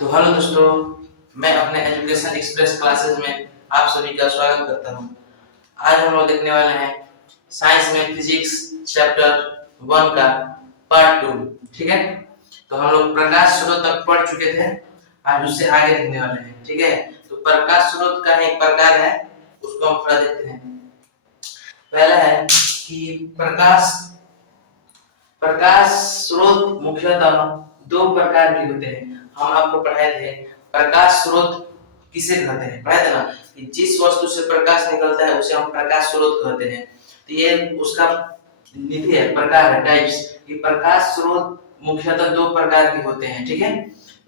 तो हेलो दोस्तों, मैं अपने एजुकेशन एक्सप्रेस क्लासेस में आप सभी का स्वागत करता हूँ। आज हम लोग देखने वाले हैं साइंस में फिजिक्स चैप्टर 1 का पार्ट 2। ठीक है, तो हम लोग प्रकाश स्रोत तक पढ़ चुके थे, आज उससे आगे देखने वाले हैं। ठीक है, तो प्रकाश स्रोत का एक प्रकार है, उसको हम पढ़ देते हैं। पहला है कि प्रकाश प्रकाश स्रोत मुख्यतः दो प्रकार के होते हैं। हम आपको पढ़ाए थे प्रकाश स्रोत किसे कहते हैं, पढ़ाए थे ना कि जिस वस्तु से प्रकाश निकलता है उसे हम प्रकाश स्रोत कहते हैं। तो ये उसका निधि है, प्रकार है, टाइप्स। ये प्रकाश स्रोत मुख्यतः दो प्रकार के होते हैं। ठीक है,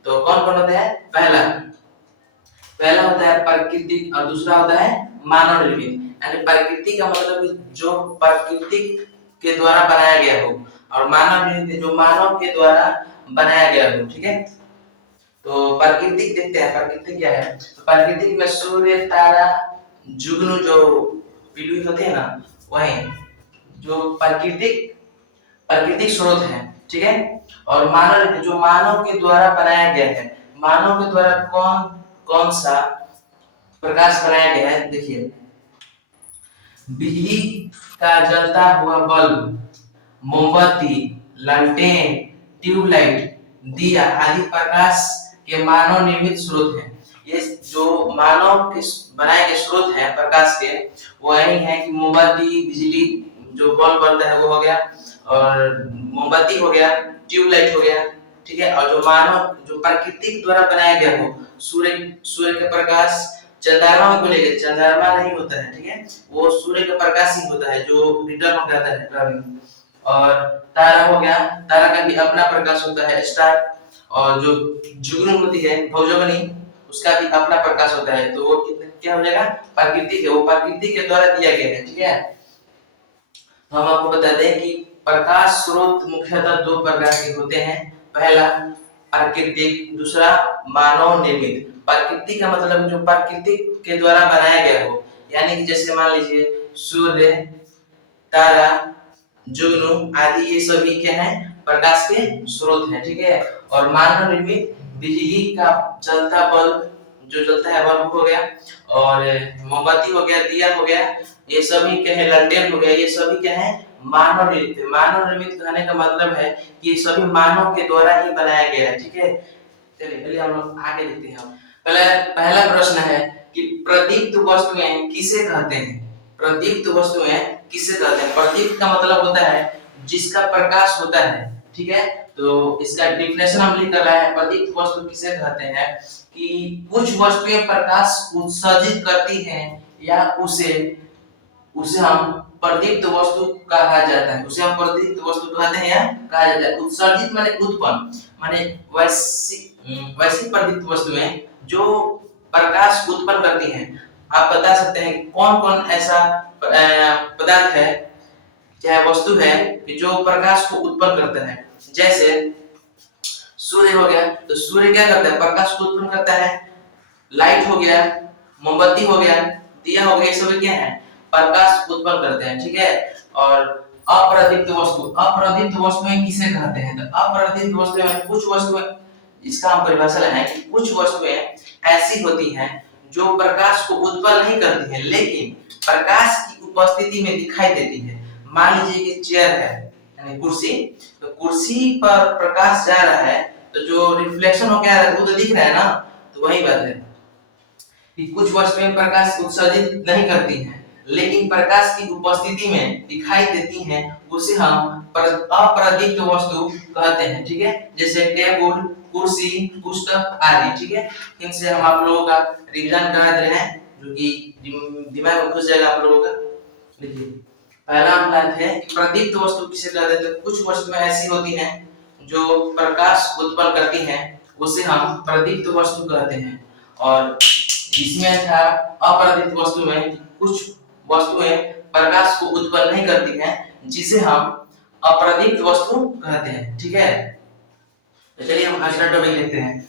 तो कौन कौन होते हैं? पहला होता है प्राकृतिक और दूसरा होता है मानव निर्मित। यानी प्रकृति का मतलब जो प्रकृति के द्वारा बनाया गया हो, और मानव निर्मित जो मानव के द्वारा बनाया गया हो। ठीक है, तो प्राकृतिक देखते हैं, प्राकृतिक क्या है। तो प्राकृतिक में सूर्य, तारा, जुगनू जो पृथ्वी होते हैं ना, वही जो प्राकृतिक स्रोत है। ठीक है, और मानव जो मानव के द्वारा बनाया गया है। मानव के द्वारा कौन कौन सा प्रकाश बनाया गया है? देखिए, बिजली का जलता हुआ बल्ब, मोमबत्ती, लालटेन, ट्यूबलाइट, दिया आदि प्रकाश के मानव निर्मित स्रोत हैं। ये जो मानव के बनाए गए स्रोत हैं प्रकाश के, वो यही है कि मोमबत्ती, बिजली जो बल्ब बनता है वो हो गया, और मोमबत्ती हो गया, ट्यूबलाइट हो गया। ठीक है, और जो मानव जो प्रकृति द्वारा बनाया गया हो, सूर्य के प्रकाश, चंद्रमा को लेकर, चंद्रमा नहीं होता है। ठीक है, वो सूर्य का प्रकाश ही होता है जो रिटर्न हो जाता है। और तारा हो गया, तारा का भी अपना प्रकाश होता है, स्टार। और जो जुगनू होती है, भौजोगनी, उसका भी अपना प्रकाश होता है। तो वो क्या हो जाएगा? प्राकृतिक है, वो प्रकृति के द्वारा दिया गया है। ठीक है, तो हम आपको बता दें कि प्रकाश स्रोत मुख्यतः दो प्रकार के होते हैं। पहला प्राकृतिक, दूसरा मानव निर्मित। प्राकृतिक का मतलब जो प्रकृति के द्वारा बनाया गया हो, यानी कि जैसे मान लीजिए सूर्य, तारा, जुगनू आदि, ये सभी क्या है? प्रकाश के स्रोत है। ठीक है, और मानव निर्मित बिजली का चलता बल्ब, जो जलता है बल्ब हो गया, और मोमबत्ती हो गया, दिया हो गया, ये सभी क्या है? लंटेन हो गया, ये सभी क्या है? मानव निर्मित। मानव निर्मित कहने का मतलब है कि ये सभी मानव के द्वारा ही बनाया गया है। ठीक है, चलिए हम लोग आगे देखते हैं। पहला प्रश्न है कि प्रदीप्त वस्तुएं किसे कहते हैं? प्रदीप्त वस्तुएं किसे कहते हैं? प्रदीप्त का मतलब होता है जिसका प्रकाश होता है। ठीक है, तो इसका डिफिनेशन हम लिख कर रहे हैं। प्रदीप्त वस्तु किसे कहते हैं कि कुछ वस्तुएं प्रकाश उत्सर्जित करती हैं, या उसे उसे हम प्रदीप्त वस्तु कहा जाता है। उसे हम प्रदीप्त वस्तु कहते हैं या कहा जाता है। उत्सर्जित माने उत्पन्न, माने वैसी प्रदीप्त वस्तुएं जो प्रकाश उत्पन्न करती हैं। आप बता सकते हैं कि कौन कौन ऐसा पदार्थ है, चाहे वस्तु है, कि जो प्रकाश को उत्पन्न करता है। जैसे सूर्य हो गया, तो सूर्य क्या करता है? प्रकाश को उत्पन्न करता है। लाइट हो गया, मोमबत्ती हो गया, दिया हो गया, ये सभी क्या है? प्रकाश उत्पन्न करते हैं। ठीक है, और अप्रदीप्त वस्तुएं किसे कहते हैं? तो अप्रदीप्त वस्तुएं में कुछ वस्तुएं, इसका हम परिभाषा है कि कुछ वस्तुएं ऐसी होती हैं जो प्रकाश को उत्पन्न नहीं करती हैं, लेकिन प्रकाश की उपस्थिति में दिखाई देती है। मान लीजिए कि चेयर है, यानी कुर्सी, तो कुर्सी पर प्रकाश जा रहा है, तो जो रिफ्लेक्शन हो क्या रहा है वो तो दिख रहा है ना। तो वही बात है कि कुछ वस्तुएं प्रकाश उत्सर्जित नहीं करती हैं, लेकिन प्रकाश की उपस्थिति में दिखाई देती हैं, उसे हम अप्रदीप्त वस्तु कहते हैं। ठीक है, जैसे टेबल, कुर्सी, पुस्तक आदि। ठीक है, इनसे हम आप लोगों का रिवीजन करा दे रहे हैं, जो कि दिमाग में घुस जाएगा आप लोगों का। देखिए, पहला हम लाते हैं कि प्रदीप्त वस्तु किसे कहते हैं? तो कुछ वस्तुएं ऐसी होती हैं जो प्रकाश उत्पन्न करती हैं, उसे हम प्रदीप्त वस्तु कहते हैं। और इसमें था अप्रदीप्त वस्तु में कुछ वस्तुएं प्रकाश को उत्पन्न नहीं करती हैं, जिसे हम अप्रदीप्त वस्तु कहते हैं। ठीक है, तो चलिए हम अगला टॉपिक देखते हैं।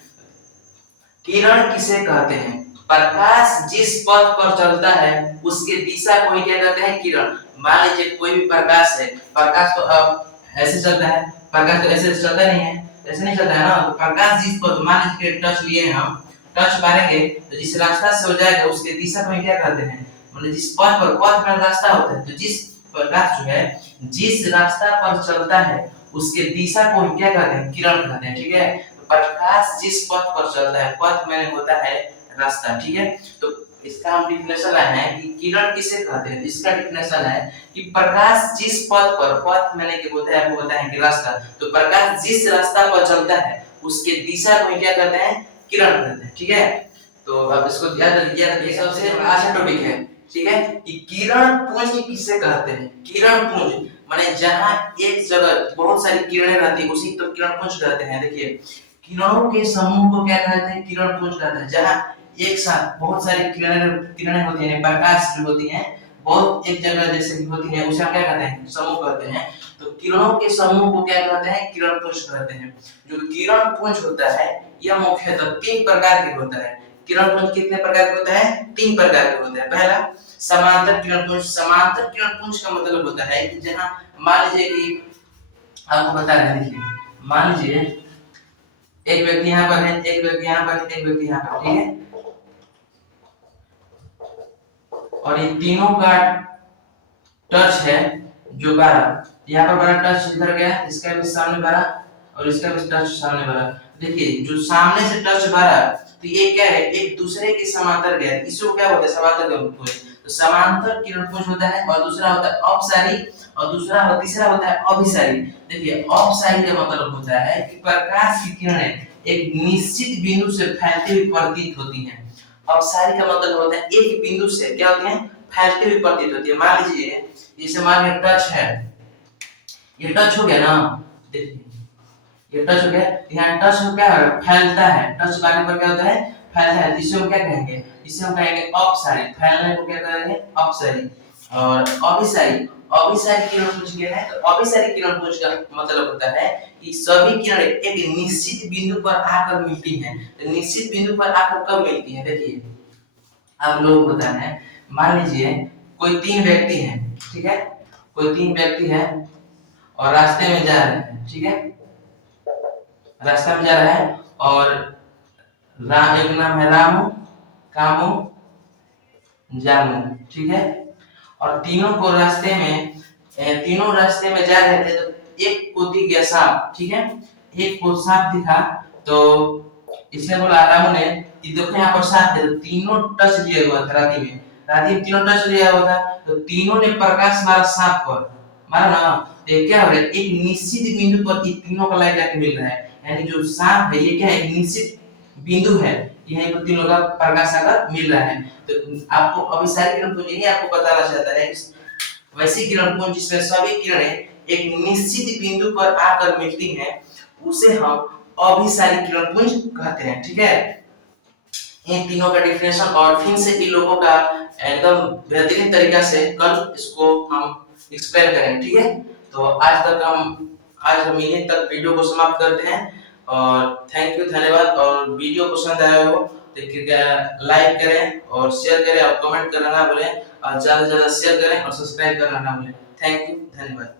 किरण किसे कहते हैं? प्रकाश जिस पथ पर चलता है उसके दिशा को ही क्या कहते हैं? किरण। मान लीजिए कोई भी प्रकाश है, प्रकाश तो अब ऐसे चलता है, प्रकाश तो ऐसे चलता नहीं है, ऐसे नहीं चलता है ना। तो प्रकाश जिस पथ, मान लीजिए टच लिए हैं हम, टच मारेंगे तो जिस रास्ता से हो जाएगा उसके दिशा को क्या कहते हैं, मतलब जिस पथ पर, पथ का रास्ता होता है, तो जिस प्रकाश जो है जिस रास्ता पर चलता है उसके दिशा को हम क्या कहते हैं, किरण कहते हैं। ठीक है, तो प्रकाश जिस पथ पर चलता है, पथ में होता है रास्ता। ठीक है, तो इसका हम डिफिनेशन लाए हैं कि किरण किसे कहते हैं। इसका डिफिनेशन है कि प्रकाश जिस पथ पर, पथ मैंने क्या बोलते हैं, आपको बताएं कि रास्ता, तो प्रकाश जिस रास्ता पर चलता है उसके दिशा को क्या कहते हैं, किरण कहते हैं। ठीक है, तो अब इसको याद रखिए, सबसे अच्छा टॉपिक है। ठीक है, कि किरण पुंज किसे कहते हैं। किरण पुंज माने जहां एक जगह बहुत सारी किरणें रहती है उसी तो किरण पुंज कहते हैं। देखिए, किरणों के समूह को क्या कहते हैं, किरण पुंज कहते हैं। जहां एक साथ बहुत सारी किरणें होती हैं, प्रकाश जो होती हैं बहुत एक जगह जैसे होती है, उसे हम क्या कहते हैं, समूह कहते हैं। तो किरणों के समूह को क्या कहते हैं, किरण पुंज कहते हैं। जो किरण पुंज होता है यह मुख्यतः 3 प्रकार के होता है। किरण पुंज कितने प्रकार के होता है, 3 प्रकार के होते हैं। पहला समांतर किरण पुंज। समांतर किरण पुंज का मतलब होता है कि जहां मान लीजिए कि आपको बता रहे हैं, देखिए मान लीजिए एक व्यक्ति यहाँ पर है, एक व्यक्ति यहाँ पर, एक व्यक्ति यहाँ पर। ठीक है, और ये तीनों का टच है जो 12, यहाँ पर 12 टच इधर गया, इसका भी सामने 12 और इसका भी टच सामने 12। देखिए जो सामने से टच 12, तो ये क्या है, एक दूसरे के समांतर गया, इसको क्या होता है, समांतर किरणपुंज। तो समांतर किरणपुंज होता है, और दूसरा होता है अपसारी, और दूसरा तीसरा होता है अभिसारी। देखिए अपसारी का मतलब होता है कि प्रकाश की किरणें एक निश्चित बिंदु से फैलती हुई प्रतीत होती हैं। अपसारी का मतलब होता है एक बिंदु से क्या होती है, फैलती हुई प्रतीत होती है। मान लीजिए जैसे मान लीजिए टच है, ये टच हो गया ना, देखिए ये टच हो गया, यहाँ टच हो क्या फैलता है, टच करने पर क्या होता है, फैलता है। इसे हम क्या कहेंगे, इसे हम कहेंगे अपसारी, फैलने को क्या कहेंगे, अपसारी। और अभिसारी, अभिसारी किरणपुंज क्या है, तो अभिसारी किरणपुंज का मतलब होता है कि सभी किरणें एक निश्चित बिंदु पर आकर मिलती हैं। तो निश्चित बिंदु पर आकर कब मिलती हैं, देखिए आप लोग बताना है। मान लीजिए कोई 3 व्यक्ति हैं, ठीक है, कोई 3 व्यक्ति हैं और रास्ते में जा रहे हैं। ठीक है, रास्ता में जा रहा है और एक नाम है रामू, कामू, जामू। ठीक है, और तीनों को रास्ते में, तीनों रास्ते में जा रहे थे, तो एक को दिख गया सांप। ठीक है, एक को सांप दिखा, तो इसने बोला रामू ने कि देखो यहाँ पर सांप है। तो तीनों टच लिया हुआ था, राती में तीनों टच लिया हुआ था, तो तीनों ने प्रकाश मारा सांप पर, मारा ना, तो क्या हो रहा है, एक निश्चित बिंदु पर तीनों का लाइट आके मिल रहा है। यानी जो सांप है ये क्या है, एक निश्चित बिंदु है, यहीं पर तीनों का प्रकाश आकर मिल रहा है। तो आपको अभिसारी किरणपुंज यही आपको बताना चाहता है, वैसी किरणपुंज जिसमें सभी किरणें एक निश्चित बिंदु पर आकर मिलती हैं उसे हम अभिसारी किरणपुंज कहते हैं। ठीक है, इन तीनों का डिफिनेशन और फिर से इन लोगों का एकदम बेहतरीन तरीका से कल इसको हम एक्सप्लेन करेंगे। ठीक है, तो आज हम यहीं तक वीडियो को समाप्त करते हैं, और थैंक यू, धन्यवाद। और वीडियो पसंद आया हो तो लाइक करें और शेयर करें और कमेंट करना ना भूलें, और ज्यादा से ज्यादा शेयर करें और सब्सक्राइब करना ना भूलें। थैंक यू, धन्यवाद।